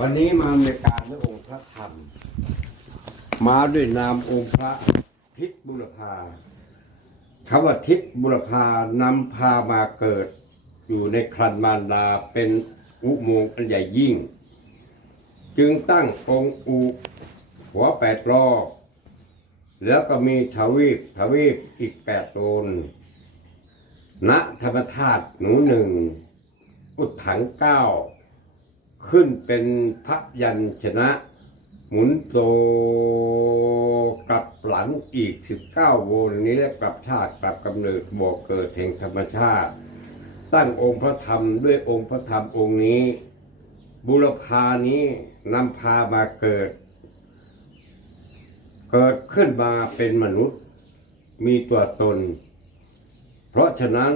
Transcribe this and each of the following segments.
วันนี้มาในการด้วยองค์พระธรรม มาด้วยนามองค์พระทิศบุรพาคำว่าทิศบุรพานำพามาเกิด อยู่ในครันมารดาเป็นอุโมงค์อันใหญ่ยิ่ง จึงตั้งองค์อุหัวแปดรอบแล้วก็มีทวีปทวีปอีกแปดตนณธรรมธาตุหนูหนึ่ง อุดถังเก้า ขึ้นเป็นพระยัญชนะ หมุนโตกลับหลังอีก 19วนนี้และกลับชาติกลับกำเนิดบอกเกิดแห่งธรรมชาติ ตั้งองค์พระธรรมด้วยองค์พระธรรมองค์นี้ บุรพานี้นำพามาเกิด เกิดขึ้นมาเป็นมนุษย์มีตัวตน เพราะฉะนั้น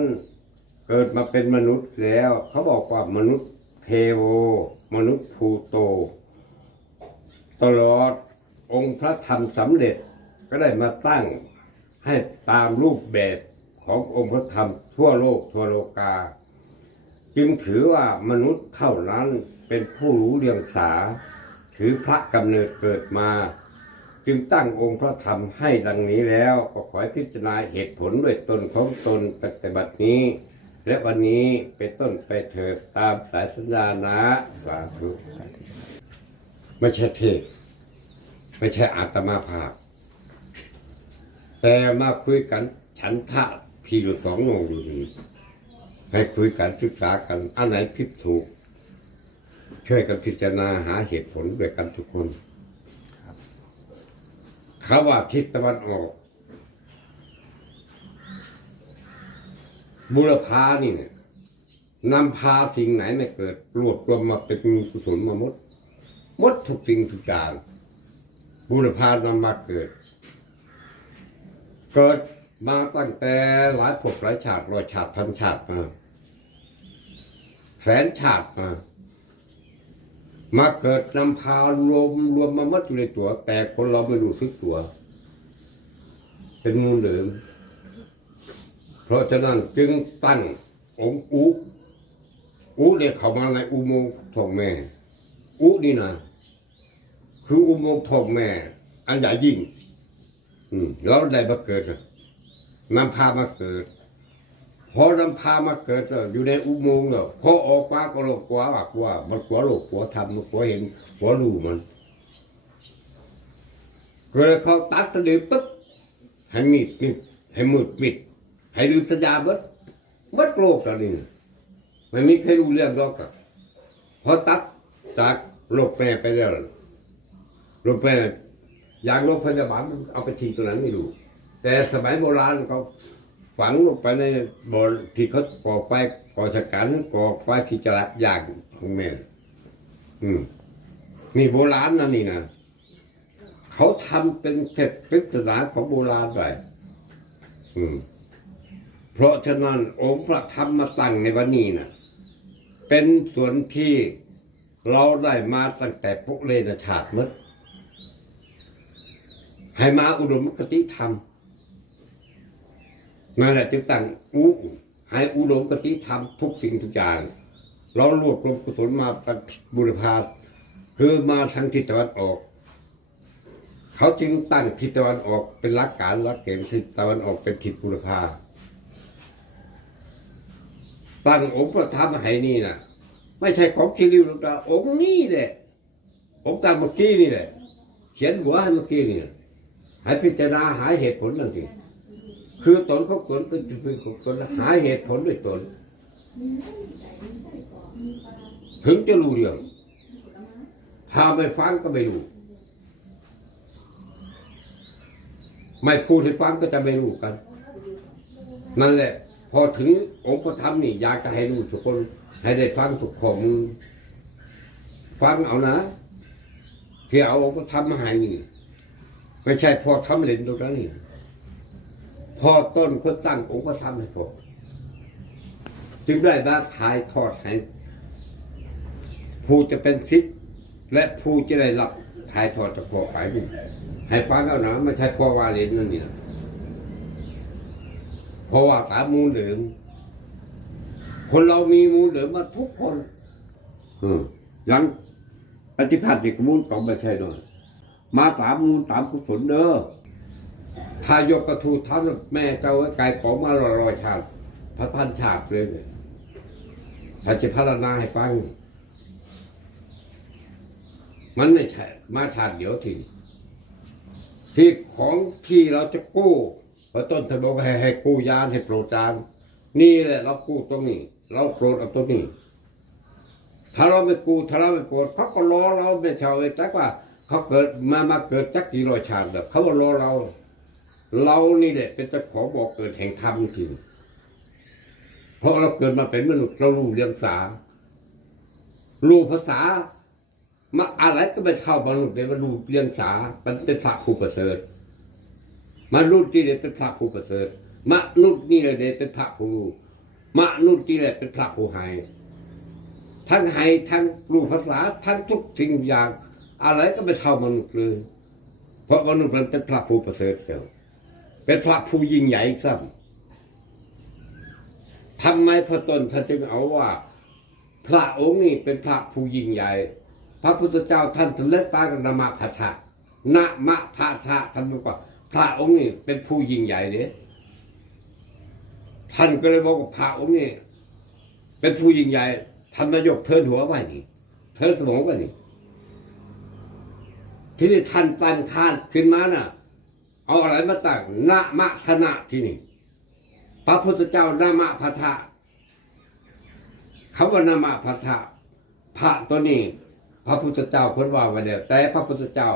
เกิดมาเป็นมนุษย์แล้วเขาบอกว่ามนุษย์ เทโว มนุษย์ภูโต ตลอดองค์พระธรรมสำเร็จก็ได้มาตั้งให้ตามรูปแบบขององค์พระธรรมทั่วโลกทั่วโลกา จึงถือว่ามนุษย์เท่านั้นเป็นผู้รู้เรียงสา ถือพระกำเนิดเกิดมา จึงตั้งองค์พระธรรมให้ดังนี้แล้วก็ขอให้พิจารณาเหตุผลด้วยตนของตนปฏิบัตินี้ และวันนี้เป็นต้นไปเถิดตามสายสัญญานะสาธุไม่ใช่เทศไม่ใช่อาตมาภาพ แต่มาคุยกันฉันทะพี่อยู่สองงงอยู่ดีให้คุยกันศึกษากันอันไหนผิดถูก ช่วยกันพิจารณาหาเหตุผลด้วยกันทุกคนคำว่าทิศตะวันออก บุรพานี่เนี่ยนำพาสิ่งไหนไม่เกิดรวบรวมมาเป็นกุศลมาหมดหมดทุกสิ่งทุกอย่างบุรพานำมาเกิด เกิดมาตั้งแต่หลายภพหลายชาติร้อยชาติพันชาติมาแสนชาติมามาเกิดนำพารวมรวมมามัดอยู่ในตัว แต่คนเราไม่รู้สึกตัว เป็นงูเหลือม เพราะฉะนั้นจึงตั้งองค์อุอุเนี่ยเข้ามาในอุโมงค์ทองแม่อุนี่นะคืออุโมงค์ทองแม่ อันใหญ่ยิ่ง อืมแล้วได้มาเกิดน่ะนำพามาเกิดพอนำพามาเกิดอยู่ในอุโมงค์แล้วพอออกมาก็โลกกลัวว่ากลัวมันกลัวโลกกลัวทำมันกลัวเห็นกลัวรู้มันก็เลยเขาตัดตะลือปุ๊บให้มีดมิดให้มืดมิด ให้ลืมสัญญาเบิดเบิดโลกตอนนี้น่ไม่มีใครรู้เรื่องหรอกอะพอตัดจากโลกแม่ไปแล้วโลกแม่อย่างโรงพยาบาลมันเอาไปทิ้งตรงนั้นไม่รู้ แต่สมัยโบราณเขาฝังลงไปในบ่อที่เขาก่อไฟก่อฉกันก่อไฟที่จะย่างของแม่อืมนี่โบราณนะนี่นะเขาทำเป็นเสร็จปริศนาของโบราณไปอืม เพราะฉะนั้นองค์พระธรรมมาตั้งในวันนี้นะเป็นส่วนที่เราได้มาตั้งแต่พวกเลนชาติมดให้มาอุดมกติธรรมนั่นแหละจึงตั้งอุให้อุดมกติธรรมทุกสิ่งทุกอย่าง เรารวบรวมกุศลมาตั้งบุรพาคือมาทางทิศตะวันออก เขาจึงตั้งทิศตะวันออกเป็นหลักการหลักเกณฑ์ทิศตะวันออกเป็นทิศบุรพา ตั้งองค์พระธรรมให้นี่นะไม่ใช่ของคิริวหลวงตาองค์นี้แหละองค์ตาเมื่อกี้นี่แหละ เขียนหัวให้เมื่อกี้นี่ให้พิจารณาหาเหตุผลนั่นสิคือตนของตนเป็นจุดของตนหาเหตุผลด้วยตน ถึงจะรู้เรื่องถ้าไม่ฟังก็ไม่รู้ไม่พูดให้ฟังก็จะไม่รู้กัน นั่นแหละ พอถึงองค์พระธรรมนี่อยากจะให้รู้ทุกคน ให้ได้ฟังทุกข้อมูลฟังเอานะที่เอาองค์พระธรรมมาให้นี่ไม่ใช่พอทำเล่นตรงนั้นนี่พอต้นคนตั้งองค์พระธรรมให้พอจึงได้มาถ่ายทอดให้ผู้จะเป็นศิษย์และผู้จะได้รับถ่ายทอดจากพ่อไปนี่ให้ฟังเอานะไม่ใช่พ่อวาเล่นนั่นนี่นะ เพราะว่าตามมูลเหลืองคนเรามีมูลเหลืองมาทุกคนอืมยังปฏิภาณที่กมูลก็ไม่ใช่น้อยมาตามมูลตามกุศลเด้อถ้ายกกระทูทำแม่เจ้าไว้ไกลของมาลอยๆชาติพระพันชาติเลยเนี่ยถ้าจะพัฒนาให้ฟัง มันไม่ใช่มาชาติเดียวทีที่ของที่เราจะกู้ พระต้นทบอกให้ให้กู้ยานให้โปรดจานนี่แหละเรากู้ตรงนี้ เราโปรดเอาตรงนี้ ถ้าเราไม่กู้ถ้าเราไม่โปรดเขาก็รอเราไม่เช่าเลยแต่ว่า เขาเกิดมามาเกิดจักกี่ร้อยชาติแบบเขาก็รอเรา เรานี่แหละเป็นเจ้าของบอกเกิดแห่งธรรมจริงเพราะเราเกิดมาเป็นมนุษย์เรารู้เรียงสารู้ภาษามาอะไรก็ไม่เข้ามนุษย์เลยมารู้เรียงสามันเป็นพระผู้ประเสริฐ มนุษย์ที่เด็เป็นพระผู้ประเสริฐมนุษย์นี่เลยเป็นพระผู้รู้มนุษย์ที่เลยเป็นพระผู้ให้ทั้งให้ทั้งรู้ภาษาทั้งทุกสิ่งอย่าง อะไรก็ไม่เท่ามนุษย์เลยเพราะมนุษย์มันเป็นพระผู้ประเสริฐเดียวเป็นพระผู้ยิ่งใหญ่ซ้ำทำไมพระตนท่านจึงเอาว่า พระองค์นี้เป็นพระผู้ยิ่งใหญ่ พระพุทธเจ้าท่านทะเลปากันนามาพัทธะนะมะพัทธะท่านบอกว่า พระองค์นี้เป็นผู้ยิ่งใหญ่เด้ท่านก็เลยบอกว่าพระองค์นี้เป็นผู้ยิ่งใหญ่ท่านนายกเทินหัวไว้นี่เทินสมองไว้นี่ทีนี้ท่านตั้งท่านขึ้นมาน่ะ เอาอะไรมาตั้งนะมะธนะที่นี่พระพุทธเจ้านามะพัทธะคำว่านามะพัทธะพระตัวนี้ พระพุทธเจ้าพ้นว่าไว้แล้วแต่พระพุทธเจ้า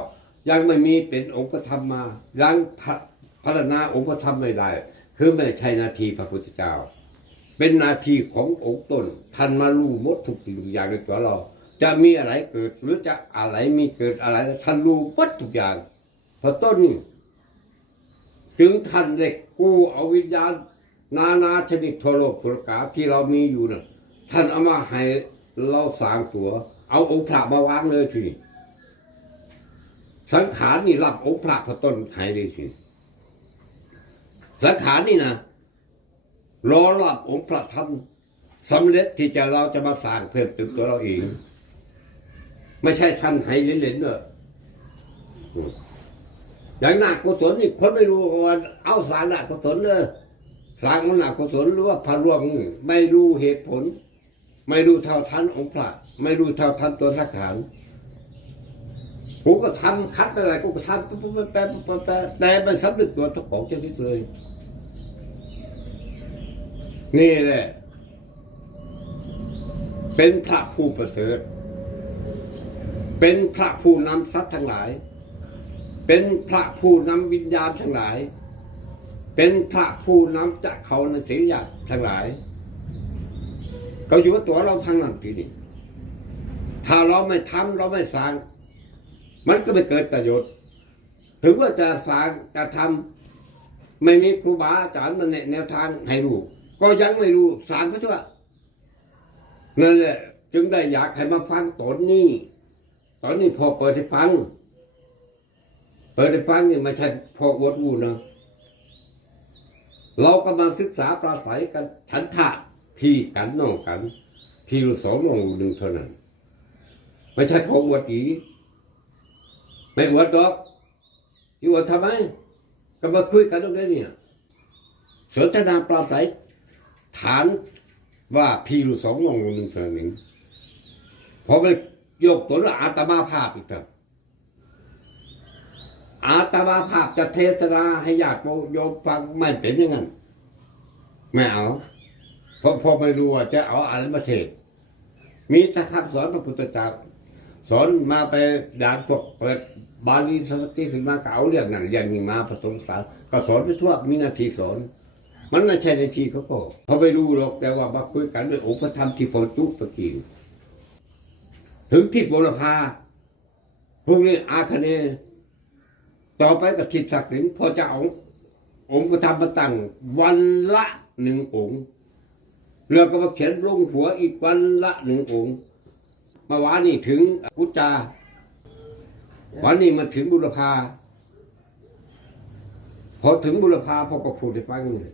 ยังไม่มีเป็นองค์ประธรรมมายังพัฒนาองค์ประธรรมไม่ได้ คือไม่ใช่นาทีพระพุทธเจ้า เป็นนาทีขององค์ตนท่านมารู้มดทุกสิ่งทุกอย่างในตัวเรา จะมีอะไรเกิดหรือจะอะไรมีเกิดอะไรท่านรู้หมดทุกอย่างพระต้นนี่ถึงท่านเด็กกู้เอาวิญญาณ นานาชนิดทั่วโลกทั่วกาที่เรามีอยู่น่ะท่านเอามาให้เราสร้างตัว เอาองค์พระมาวางเลยทีนี้ สังขารนี่รับองค์พระพระต้นหายเลยสิสังขารนี่นะรอรับองค์พระธรรมสำเร็จที่จะเราจะมาสร้างเพิ่มเติมตัวเราเอง ไม่ใช่ท่านให้เล่นๆเนอะอย่างหนักกุศลนี่คนไม่รู้ว่าเอาสารหนักกุศลเลยสร้างมันหนักกุศลหรือว่าพระร่วงไม่รู้เหตุผล ไม่รู้เท่าทันองค์พระ ไม่รู้เท่าทันตัวสักขาร กูก็ทำคัดอะไรกูก็ทำปุ๊บปุ๊บแป๊บปุ๊บแปะแต่มันสำนึกตัวเจ้าของชนิดเลย นี่แหละ เป็นพระผู้ประเสริฐ เป็นพระผู้นำสัตว์ทั้งหลาย เป็นพระผู้นำวิญญาณทั้งหลาย เป็นพระผู้นำจักเขาในศิริยะทั้งหลาย เขาอยู่กับตัวเราทั้งนั้นทีนี้ถ้าเราไม่ทำเราไม่สร้าง มันก็ไม่เกิดประโยชน์ ถึงว่าจะสาจะทำไม่มีครูบาอาจารย์มาแนแนวทางให้รู้ ก็ยังไม่รู้สร้างก็ชั่วนั่นแหละ จึงได้อยากให้มาฟังตอนนี้ ตอนนี้พอเปิดให้ฟัง เปิดให้ฟังนี่ไม่ใช่พออวดอูนะเรากำลังศึกษาปราศัยกันฉันทะพี่กันน้องกัน พี่รู้สองน้องรูหนึ่งเท่านั้น ไม่ใช่พออวดอี ไม่อวดดอกอยู่อวดทำไมก็มาคุยกันตรงนี้เนี่ยสนทนาปราศัยฐานว่าพี่รู้สองน้องหนึ่งเท่านั้นพอไปยกตัวอาตมาภาพอีกครับอาตมาภาพจะเทศนาให้ญาติโยมฟังไม่เป็นอย่างนั้นไม่เอาเพราะพอไม่รู้ว่าจะเอาอะไรมาเทศมีแต่คำสอนพระพุทธเจ้า สอนมาไปด่านพวกเปิดบาลีสันสกฤตขึ้นมาก็เอาเรื่องนั้นเรื่องนี้มาผสมสารก็สอนไปทั่วมีหนาทีสอน มันไม่ใช่ในทีเขาก็เขาไม่รู้หรอกแต่ว่ามาคุยกันด้วยองค์พระธรรมที่พอจุปกินถึงที่บุรพาพวกนี้อาคเนต่อไปก็ทิศศักดิ์สิทธิ์พอจะเอาองค์พระธรรมมาตั้งวันละหนึ่งองค์เรือก็มาเขียนลงหัวอีกวันละหนึ่งองค์ มื่อวานนี้ถึงพุทธาวันนี้มาถึงบุรพาพอถึงบุรพาพอก็พูดให้ฟังเลย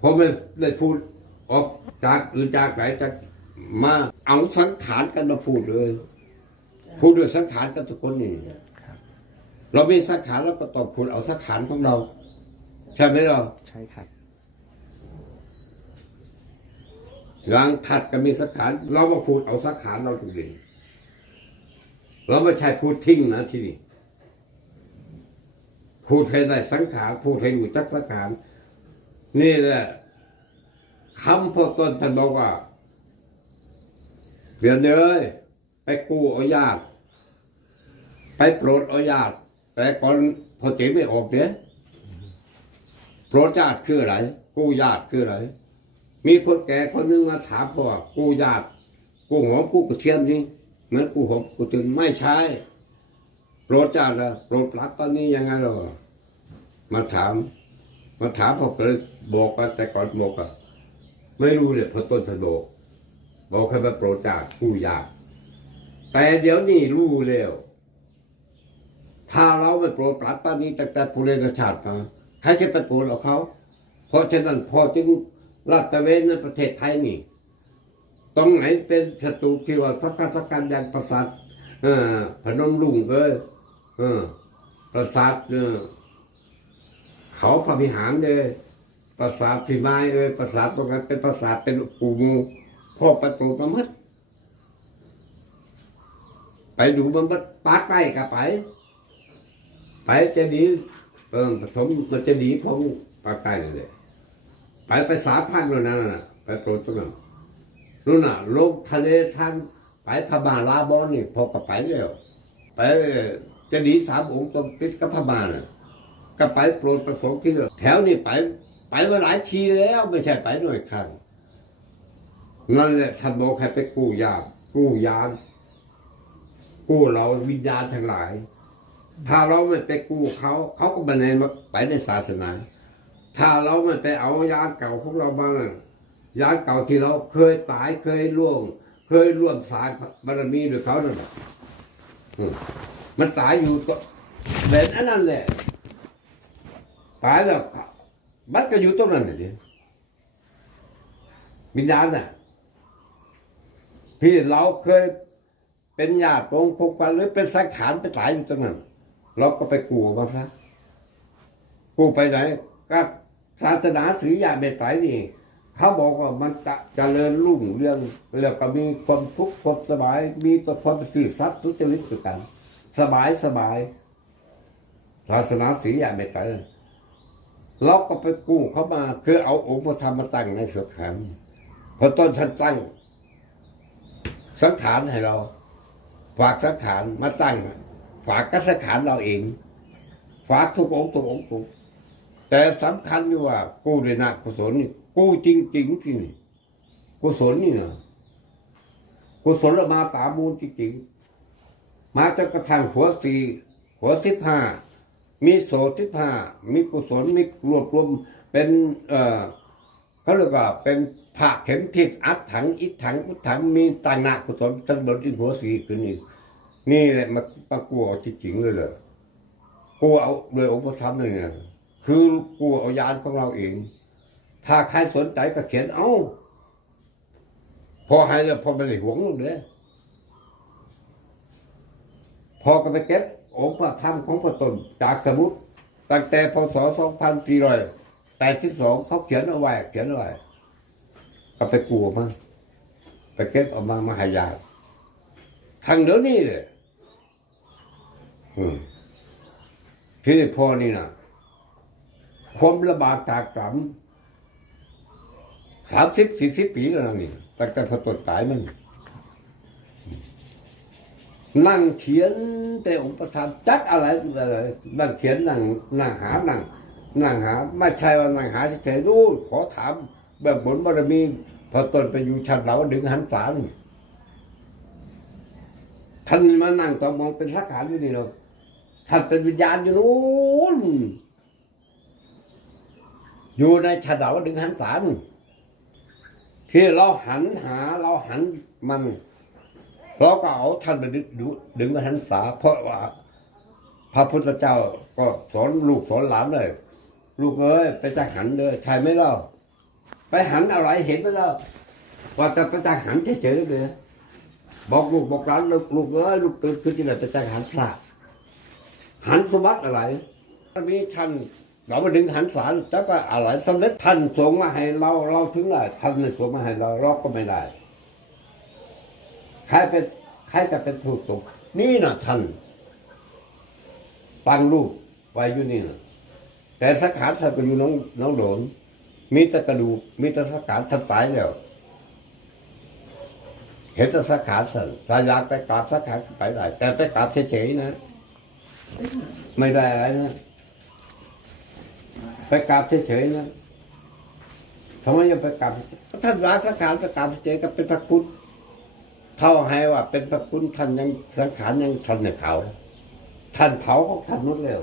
พอไม่ได้พูดออกจากอื่นจากไหนจากมาเอาสังขารกันมาพูดเลย พูดด้วยสังขารกันทุกคนนี่เรามีสังขารแล้วก็ต้องพูดเอาสังขารของเรา ใช่ไหมเราใช่ครับ หลังถัดก็มีสังขารเรามาพูดเอาสังขารเราจริงเราไม่ใช่พูดทิ้งนะที่นี่พูดให้ได้สังขารพูดให้รู้จักสังขารนี่แหละคำพ่อต้นท่านบอกว่าเดือนเอ้ยไปกู้เอาญาติไปโปรดเอาญาติแต่ก่อนพอเจ๋ไม่ออกเนี่ยโปรดญาติคืออะไรกู้ญาติคืออะไร มีคนแก่คนนึงมาถามพ่อกู้ญาติกู้หอมกูกระเทียมนี่เหมือนกูหอมกู้ตื่นไม่ใช่โปรดญาละโปรดปลัดตอนนี้ยังไงหรอมาถาม มาถามพ่อก็เลยบอกว่าแต่ก่อนบอกอะไม่รู้เลยพอต้นสะดกบอกให้มาโปรดญากู้ญาติแต่เดี๋ยวนี้รู้แล้วถ้าเราไม่โปรดปลัดตอนนี้ตั้งแต่ปุเรนชาติมาใครจะไปโปรดเอาเขา เพราะฉะนั้นพอจึง ลาดตระเวนในประเทศไทยนี่ ตรงไหนเป็นศัตรูที่ว่าทักการทักการยันประสาทเออพนมลุงเอ้ยเออประสาทเออเขาพระวิหารเลยประสาทที่ไม้เอ้ยประสาทตรงนั้นเป็นประสาทเป็นปูงูพ่อไปปลูกมาหมดไปดูมันมัดปากใกล้กับไป ไปจะดีเออปฐมมันจะดีของปากใต้นั่นแหละ ไปไปสามพันแล้วนะน่ะไปโปรดตรงนั้นนู่นน่ะลงทะเลทางไปพม่าลาบอนนี่พอกับไปแล้วไปจะหนีสามองค์ตรงติดกับพม่าน่ะก็ไปโปรดประสงค์ที่แถวนี้ไปไปมาหลายทีแล้วไม่ใช่ไปหน่อยครั้งนั่นแหละท่านบอกให้ไปกู้ยาม กู้ยานกู้เราวิญญาณทั้งหลาย ถ้าเราไม่ไปกู้เขา เขาก็ไม่ในมาไปในศาสนา ถ้าเราไม่ไปเอายานเก่าของเราบ้างยานเก่าที่เราเคยตายเคยล่วง เคยร่วมสางบารมีด้วยเขานั่นแหละมันตายอยู่ก็เหมือนอันนั้นแหละตายแล้วมันก็อยู่ตรงนั้นน่ะดิวิญญาณน่ะที่เราเคยเป็นญาติปงพกกันหรือเป็นสังขารไปตายอยู่ตรงนั้นเราก็ไปกู้มาซะกูไปไหน ก็ศาสนาสือยาเบตไตรนี่เขาบอกว่ามันจะเจริญรุ่งเรื่องแล้วก็มีความทุกข์ความสบาย มีตัวความสื่อสัตย์ทุจริตด้วยกัน สบายสบายศาสนาสียาเบตไตรเราก็ไปกู้เขามา คือเอาองค์พระธรรมมาตั้งในสุขันพอต้นท่านตั้ง สังขารให้เรา ฝากสังขารมาตั้ง ฝากกัสังขารเราเอง ฝากทุกองค์ทุกองค์ทุก แต่สำคัญอยู่ว่า กู้ด้วยนากุศลนี่กู้จริงจริงที่นี่กุศลนี่เนาะกุศลมาสามูลจริงๆมาจนกระทั่งหัวสี่หัวสิบห้ามีโสสิบห้ามีกุศลมีรวบรวมเป็น เอ่อเขาเรียกว่าเป็นผักเข็มทิศอัดถังอิดถังอุถังมีต่างนากุศลทั้งหมดที่หัวสี่ขึ้นนี่นี่แหละมาปะกลัวจริงๆเลยเหรอกูเอาโดยองค์พระธรรมเลยเนี่ย คือกูเอายานของเราเอง ถ้าใครสนใจก็เขียนเอาพอให้แล้วพอไม่ได้หวงเลยพอก็ไปเก็บองค์พระธรรมของพระตนจากสมุทรตั้งแต่พศ2482เขาเขียนเอาไว้เขียนเอาไว้ก็ไปกลัวมาไปเก็บเอามามาห้ยาทางเดี๋ยวนี้เลยอืมที่นี่พอนี่นะ ความลำบากจากกรรมสามสิบสี่สิบปีแล้วนะนี่ตั้งแต่พอตดตายมัน นั่งเขียนแต่องค์ประธานจักอะไรอะไรนั่งเขียนนั่งนั่งหานั่งนั่งหา ไม่ใช่ว่านั่งหาเฉยๆนู่นขอถาม แบบบนบารมีพอตนไปอยู่ชั้นเราดึงหันสารท่านมานั่งตอมองเป็นสักการอยู่นี่เราท่านเป็นวิญญาณอยู่นู้น อยู่ในฉดาวดึงหันสารที่เราหันหาเราหันมันเราก็เอาท่านไปดึงดูดึงมาหันษาเพราะว่า พระพุทธเจ้าก็สอนลูกสอนหลานเลย ลูกเอ้ยไปจักหันเลยใช่ไหมเล่าไปหันอะไรเห็นไหมเล่าว่าแต่ไปจักหันเฉยๆเลยบอกลูกบอกหลานลูกลูกเอ้ยลูกตื่นขึ้นที่ไหนไปจังหันพระหันสมบัติอะไรตอนนี้ท่าน เรามาดึงหันสารแล้วก็อะไรสำเร็จท่านส่งมาให้เราเราถึงได้ท่านไม่ส่งมาให้เราเราก็ไม่ได้ใครเป็นใครจะเป็นผู้ส่งนี่นะท่านตั้งรูปไว้อยู่นี่นะแต่สักขาท่านก็อยู่น้องน้องโดนมีแต่กระดูกมีแต่สักขาท่านตายแล้วเห็นแต่สักขาท่านถ้าอยากไปกราบสักขาไปได้แต่ไปกราบเฉยๆนะ ไม่ได้อะไรนะ ไปกราบเฉยๆนะทำไมยังไปกราบก็ท่านรักสังขารไปกราบเฉยๆก็เป็นพระคุณเท่าให้ว่าเป็นพระคุณท่านยังสังขารยังท่านเนี่ยเผาท่านเผาของท่านนู้นแล้ว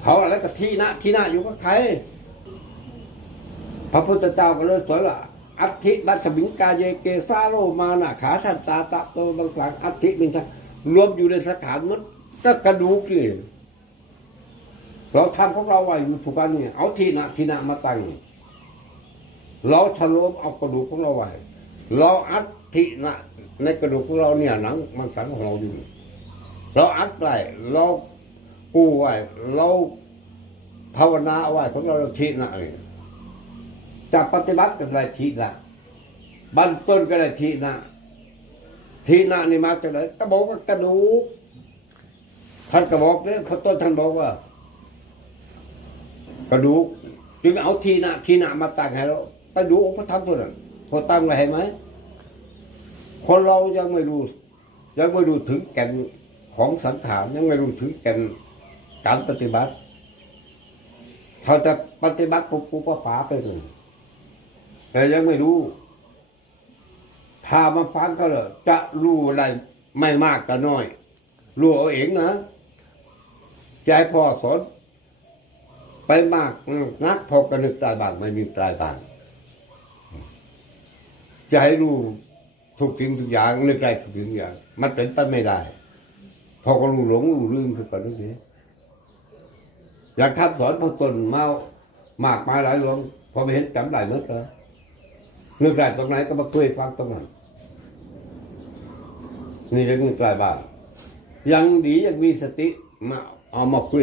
เผาอะไรกับที่นะที่นะอยู่กับใครพระพุทธเจ้าก็เลยสอนว่าอัฐิบัตบิงกาเยเกซาโรมานะขาท่านตาตะโตต่างๆอัฐิมินทรวมอยู่ในสถานมันก็กระดูกนี่ เราทำของเราไว้อยู่ทุกวันนี้เอาทีนะทีนะมาตั้งเราฉลมเอากระดูกของเราไว้เราอัฐินะในกระดูกของเราเนี่ยหนังมันสังหออยู่ เราอัดไว้เรากู้ไว้เราภาวนาไว้ของเราทีนะจะปฏิบัติกันได้ทีละบันต้นก็ได้ทีนะทีนะนี่มาจากไหนก็บอกว่ากระดูกท่านก็บอกเนี่ยพอต้นท่านบอกว่า กระดูกจึงเอาทีนะทีนะมาตั้งให้เรากระดูกองค์พระธรรมตัวนั้นพอตั้งไว้ให้ไหมคนเรายังไม่รู้ยังไม่รู้ถึงแก่นของสังขารยังไม่รู้ถึงแก่นการปฏิบัติเขาจะปฏิบัติปุ๊บปุ๊บก็ฝาไปเลยแต่ยังไม่รู้ ถ้ามาฟังก็เลยจะรู้อะไรไม่มากก็น้อย รู้เอาเองนะใจพ่อสอน ไปมากนักพอกระนึกตายบางไม่มีตายบางจะให้รู้ทุกสิ่งทุกอย่างนึกได้ทุกสิ่งทุกอย่าง มันเป็นไปไม่ได้ พอก็รู้หลงรู้ลืมขึ้นไปนู่นนี่อยากคำสอนพอตนมามากมาหลายหลวงพอไม่เห็นจำได้เมื่อไหร่นึกได้ตรงไหนก็มาคุยฟังตรงนั้นนี่จะนึกได้บ้างยังดียังมีสติมาเอามาคุย